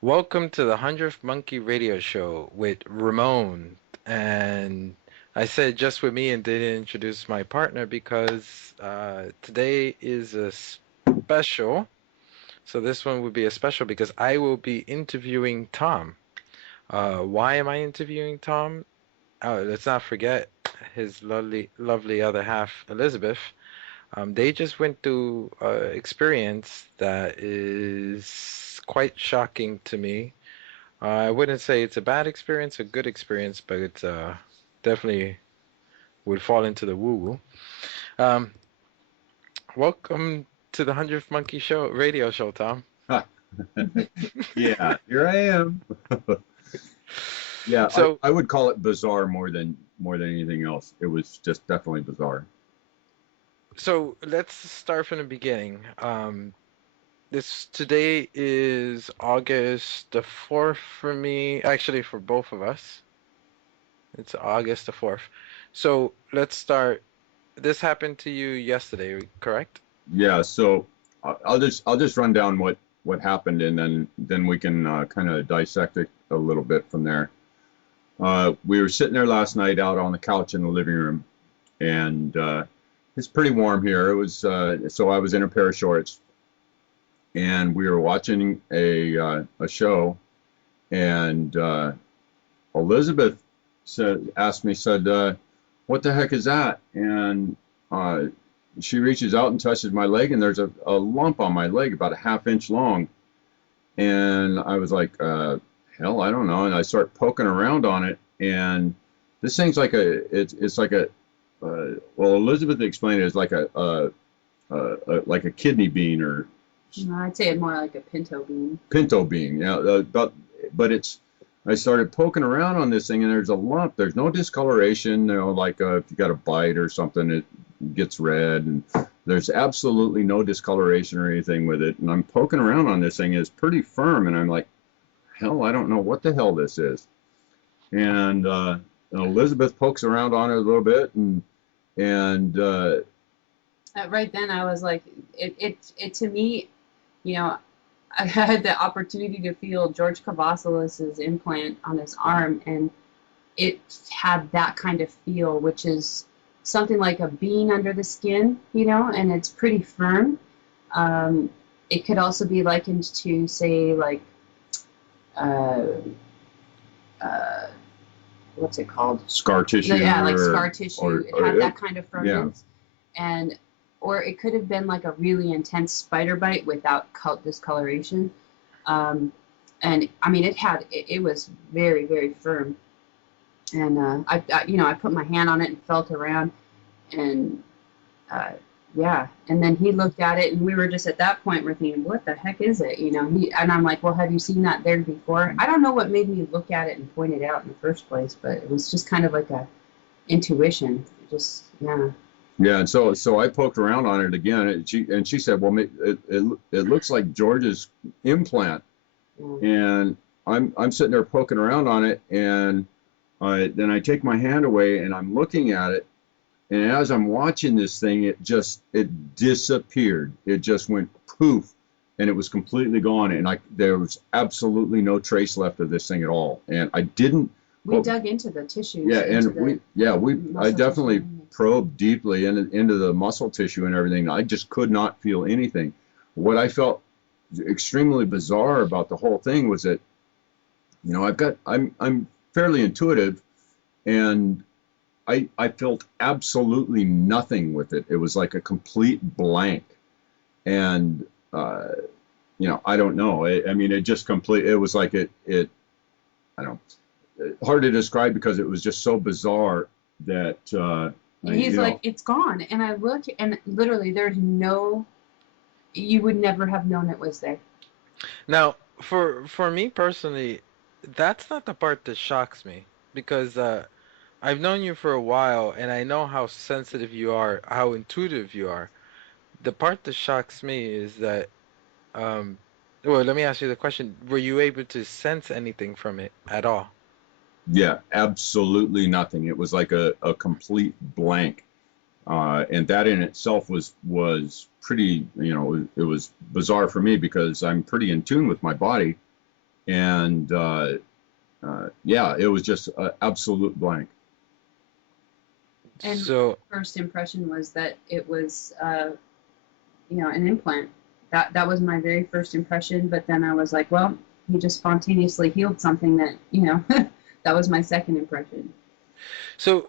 Welcome to the Hundredth Monkey Radio Show with Ramon. And I said just with me and didn't introduce my partner because today is a special. So this one would be a special because I will be interviewing Tom. Why am I interviewing Tom? Let's not forget his lovely other half, Elizabeth. They just went through experience that is quite shocking to me. I wouldn't say it's a bad experience, a good experience, but it's definitely would fall into the woo-woo. Um, Welcome to the Hundredth Monkey Show radio show, Tom. Yeah, here I am. Yeah, I, So, I would call it bizarre more than anything else. It was just definitely bizarre. so let's start from the beginning. This today is August the 4th for me, actually for both of us. It's August the 4th. So let's start. This happened to you yesterday, correct? Yeah, so I'll just run down what happened, and then we can kind of dissect it a little bit from there. We were sitting there last night out on the couch in the living room, and it's pretty warm here. It was so I was in a pair of shorts, and we were watching a show, and Elizabeth asked me, "What the heck is that?" And uh, she reaches out and touches my leg, and there's a lump on my leg about a half inch long. And I was like, "Hell, I don't know." And I start poking around on it, and this thing's it's like well, Elizabeth explained it as like like a kidney bean or No, I'd say it more like a pinto bean. pinto bean. Yeah, but it's. I started poking around on this thing, and there's a lump. There's no discoloration. Like if you got a bite or something, it gets red, and there's absolutely no discoloration or anything with it. And I'm poking around on this thing. And it's pretty firm, and I'm like, hell, I don't know what the hell this is. And Elizabeth pokes around on it a little bit, and Right then, I was like, it to me, you know, I had the opportunity to feel George Cavazos's implant on his arm, and it had that kind of feel, which is something like a bean under the skin, and it's pretty firm. Um, it could also be likened to, say, like, uh, uh, what's it called? scar tissue. Yeah, like or, scar tissue. or, It or had it, that kind of firmness, and or it could have been like a really intense spider bite without discoloration. And I mean, it was very, very firm. And I put my hand on it and felt around, and uh, yeah. And then he looked at it, and we were just at that point we're thinking, what the heck is it? And I'm like, well, have you seen that there before? I don't know what made me look at it and point it out in the first place, but it was just kind of like a intuition. Just yeah. Yeah, and so I poked around on it again, and she said, "Well, it looks like George's implant." Yeah. And I'm sitting there poking around on it, and then I take my hand away, and I'm looking at it, and as I'm watching this thing, it disappeared. It just went poof, and it was completely gone, and there was absolutely no trace left of this thing at all. And I didn't. We dug into the tissues. Yeah, into and the I muscle definitely tissue. probed deeply into the muscle tissue and everything. I just could not feel anything. What I felt extremely bizarre about the whole thing was that, I'm fairly intuitive, and I felt absolutely nothing with it. It was like a complete blank, and I don't know. I mean, it just complete. It was like it. I don't. Hard to describe because it was just so bizarre that And he's like, it's gone. And I look, and literally, you would never have known it was there. Now, for me personally, that's not the part that shocks me because I've known you for a while and I know how sensitive you are, how intuitive you are. The part that shocks me is that, um, well, let me ask you the question. Were you able to sense anything from it at all? yeah, absolutely nothing. It was like a complete blank. And that in itself was pretty, it was bizarre for me because I'm pretty in tune with my body, and yeah, it was just an absolute blank. And So, my first impression was that it was, an implant. That was my very first impression. But then I was like, well, he just spontaneously healed something that, that was my second impression. so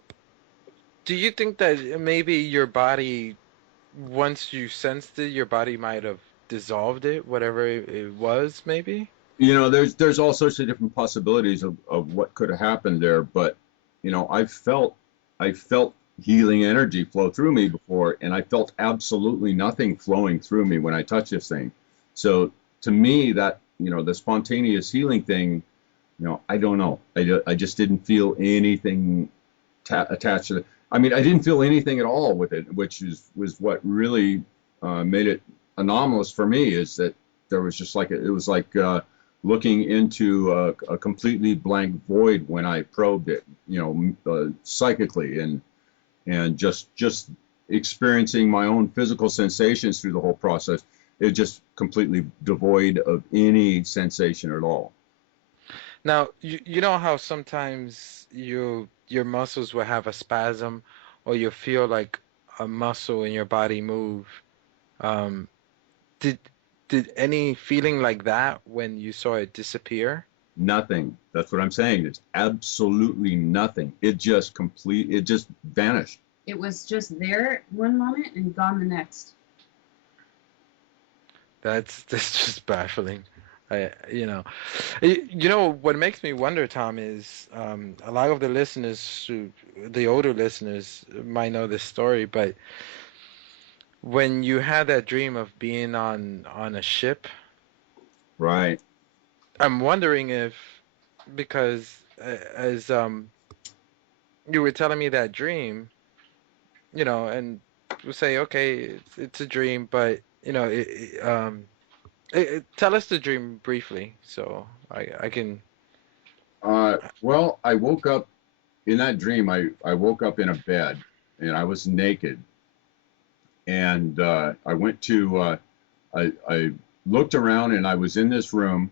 do you think that maybe your body, once you sensed it, your body might have dissolved it, whatever it was, maybe? There's all sorts of different possibilities of what could have happened there, but I felt healing energy flow through me before, and I felt absolutely nothing flowing through me when I touched this thing. So to me, that the spontaneous healing thing, I don't know. I just didn't feel anything attached to it. I mean, I didn't feel anything at all with it, which was what really made it anomalous for me. Is that there was just like it was like looking into a completely blank void when I probed it, psychically, and just experiencing my own physical sensations through the whole process. It just completely devoid of any sensation at all. Now, you know how sometimes your muscles will have a spasm, or you feel like a muscle in your body move. Um, did did any feeling like that when you saw it disappear? Nothing. That's what I'm saying. It's absolutely nothing. It just vanished. It was just there one moment and gone the next. That's just baffling. You know what makes me wonder, Tom, is a lot of the the older listeners might know this story, but when you had that dream of being on a ship, Right. I'm wondering if because as you were telling me that dream, and we say, okay, it's a dream, but tell us the dream briefly, so I can. Well, I woke up in that dream. I woke up in a bed, and I was naked, and I went to I looked around, and I was in this room,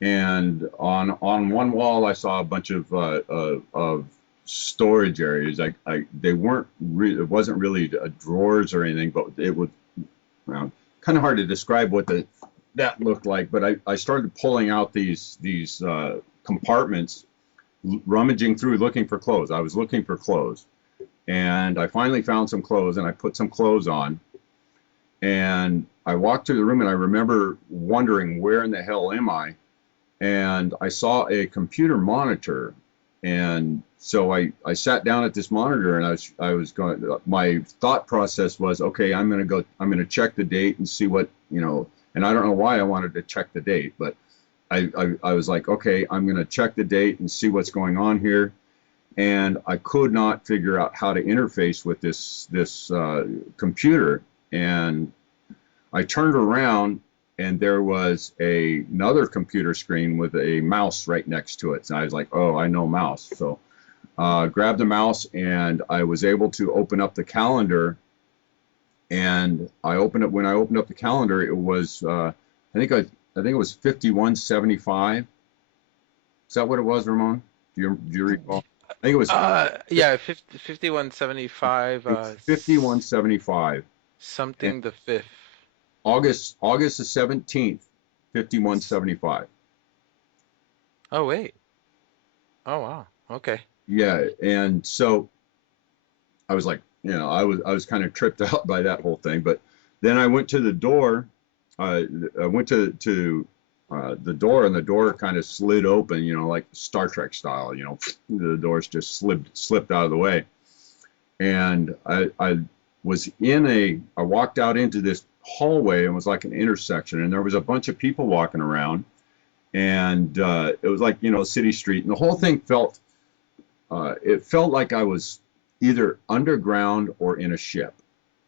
and on one wall I saw a bunch of storage areas. They weren't it wasn't really drawers or anything, but it was, well, kind of hard to describe what that looked like. But I started pulling out these compartments, rummaging through looking for clothes. I was looking for clothes, and I finally found some clothes, and I put some clothes on, and I walked through the room, and I remember wondering, where in the hell am I? And I saw a computer monitor, and so I sat down at this monitor, and I was going. My thought process was, okay, I'm gonna check the date and see what, and I don't know why I wanted to check the date, but I was like, okay, I'm gonna check the date and see what's going on here, and I could not figure out how to interface with this computer, and I turned around, and there was another computer screen with a mouse right next to it. And I was like, oh, I know mouse. So grabbed the mouse, and I was able to open up the calendar. And when I opened up the calendar, it was, I think it was 5175. Is that what it was, Ramon? Do you recall? I think it was Yeah, 5175, 5175. And something the fifth. August the 17th, 5175. Oh wait. Oh wow. Okay. Yeah, and so I was like, I was kind of tripped out by that whole thing. But then I went to the door. I went to the door, and the door kind of slid open, like Star Trek style. The doors just slipped out of the way, and I walked out into this hallway, and was like an intersection, and there was a bunch of people walking around, and it was like, city street, and the whole thing felt like I was either underground or in a ship.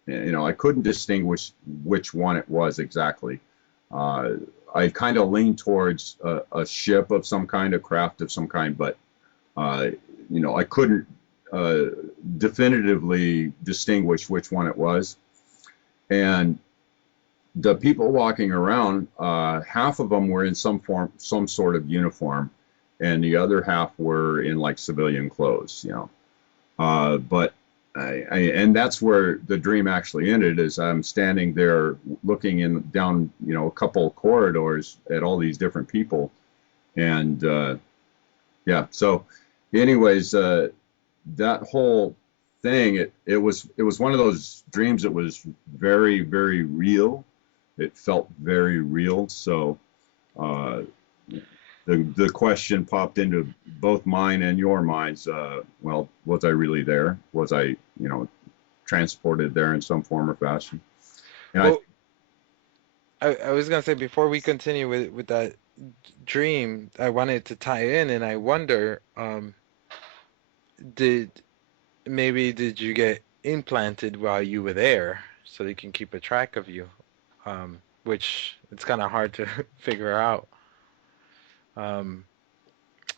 I couldn't distinguish which one it was exactly. I kind of leaned towards a ship of some kind, a craft of some kind, but I couldn't definitively distinguish which one it was. And the people walking around, half of them were in some sort of uniform, and the other half were in like civilian clothes, you know. But and that's where the dream actually ended. Is I'm standing there looking down, you know, a couple corridors at all these different people, and yeah. So, anyways, that whole thing, it was one of those dreams that was very, very real. It felt very real. So uh, the question popped into both mine and your minds. Well, was I really there? Was I, you know, transported there in some form or fashion? And Well, I was gonna say before we continue with that dream, I wanted to tie in, and I wonder, did did you get implanted while you were there so they can keep a track of you? Which it's kind of hard to figure out. Um,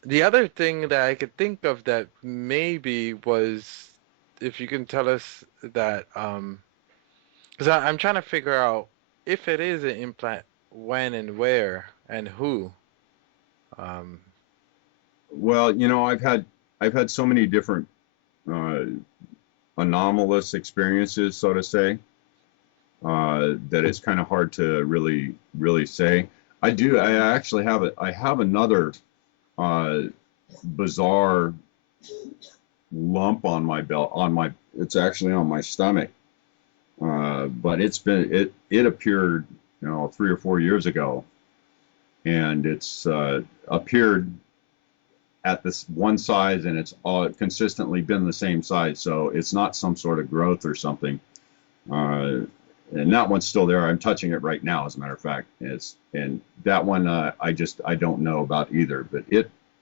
the other thing that I could think of that maybe was if you can tell us that, because I'm trying to figure out if it is an implant, when and where and who. Um, well, you know, I've had so many different uh, anomalous experiences, so to say, that it's kind of hard to really say. I actually have it. I have another uh, bizarre lump on my belt. It's actually on my stomach. But it appeared, you know, 3 or 4 years ago, and it's appeared at this one size, and it's consistently been the same size. So it's not some sort of growth or something. Uh, and that one's still there. I'm touching it right now, as a matter of fact. And that one I don't know about either. But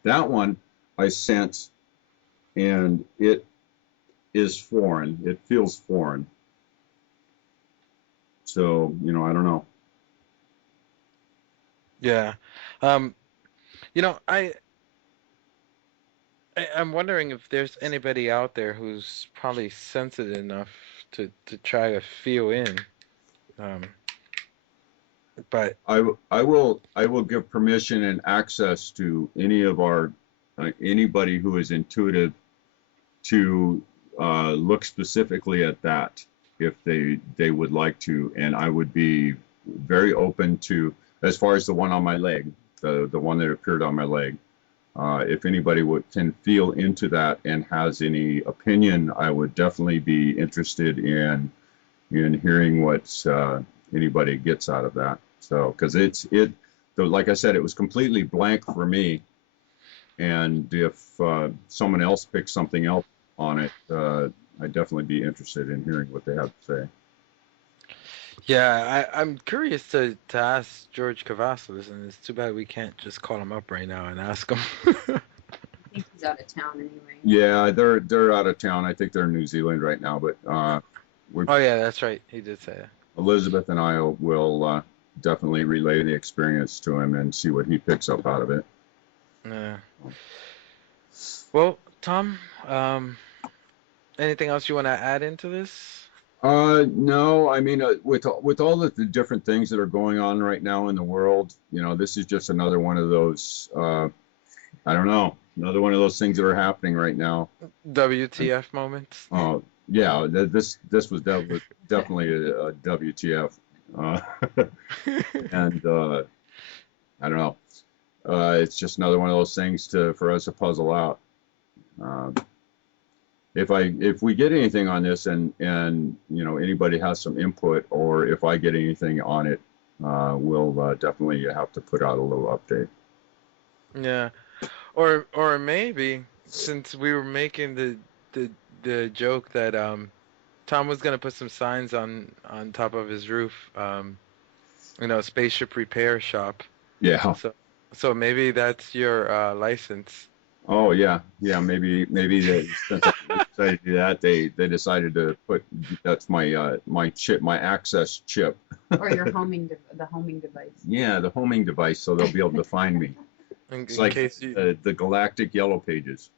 that one I sense, and it is foreign. It feels foreign. So, you know, I don't know. yeah. Um, you know, I'm wondering if there's anybody out there who's probably sensitive enough to try to feel in. Um, but I will give permission and access to any of our anybody who is intuitive to look specifically at that if they would like to, and I would be very open to, as far as the one on my leg, the one that appeared on my leg. If anybody can feel into that and has any opinion, I would definitely be interested in hearing what anybody gets out of that. So, because like I said, it was completely blank for me, and if someone else picks something else on it, I'd definitely be interested in hearing what they have to say. yeah, I'm curious to ask George Cavazos, and it's too bad we can't just call him up right now and ask him. I think he's out of town anyway. Yeah, they're out of town. I think they're in New Zealand right now, but Oh yeah, that's right. He did say that. Elizabeth and I will definitely relay the experience to him and see what he picks up out of it. Yeah. Well, Tom, anything else you want to add into this? No, I mean, with all of the different things that are going on right now in the world, you know, this is just another one of those, I don't know, another one of those things that are happening right now. WTF moments? Yeah, this was definitely a WTF. Uh, and I don't know. It's just another one of those things for us to puzzle out. Uh, if we get anything on this, and you know, anybody has some input, or if I get anything on it, we'll definitely have to put out a little update. Yeah. Or maybe since we were making the joke that Tom was gonna put some signs on top of his roof, you know, spaceship repair shop. Yeah. So maybe that's your license. Oh yeah, yeah. Maybe since I decided to do that, they decided to put that's my chip, my access chip. Or your the homing device. Yeah, the homing device, so they'll be able to find me. In It's like case you the galactic yellow pages.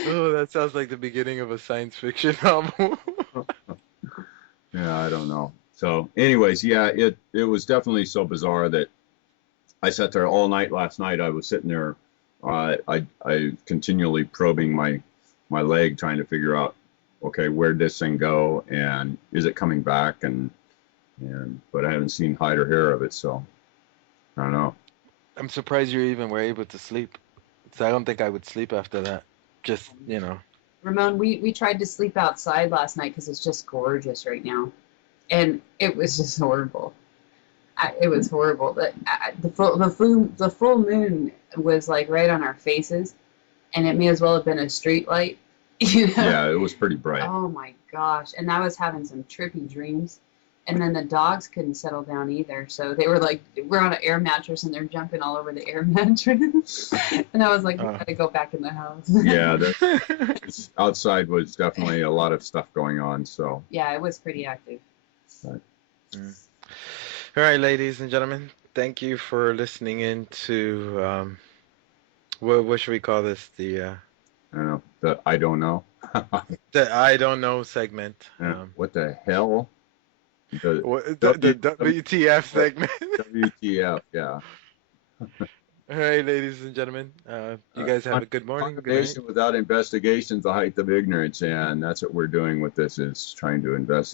Oh, that sounds like the beginning of a science fiction novel. Yeah, I don't know. So, anyways, yeah, it was definitely so bizarre that I sat there all night last night. I was sitting there, I continually probing my leg, trying to figure out, okay, where'd this thing go, and is it coming back, and but I haven't seen hide or hair of it, so I don't know. I'm surprised you even were able to sleep. 'Cause I don't think I would sleep after that. Just, you know. Ramon, we tried to sleep outside last night because it's just gorgeous right now, and it was just horrible. It was horrible. The full moon was like right on our faces, and it may as well have been a street light. You know? Yeah, it was pretty bright. Oh my gosh! And I was having some trippy dreams, and then the dogs couldn't settle down either. So they were like, we're on an air mattress, and they're jumping all over the air mattress. And I was like, we gotta go back in the house. Yeah, outside was definitely a lot of stuff going on. So Yeah, it was pretty active. but, Mm. All right, ladies and gentlemen, thank you for listening in to what should we call this? I don't know. I don't know. The I don't know segment. What the hell? The The WTF segment. WTF? Yeah. All right, ladies and gentlemen, you guys have a good morning, good night. Condemnation without investigation is the height of ignorance, and that's what we're doing with this, is trying to investigate.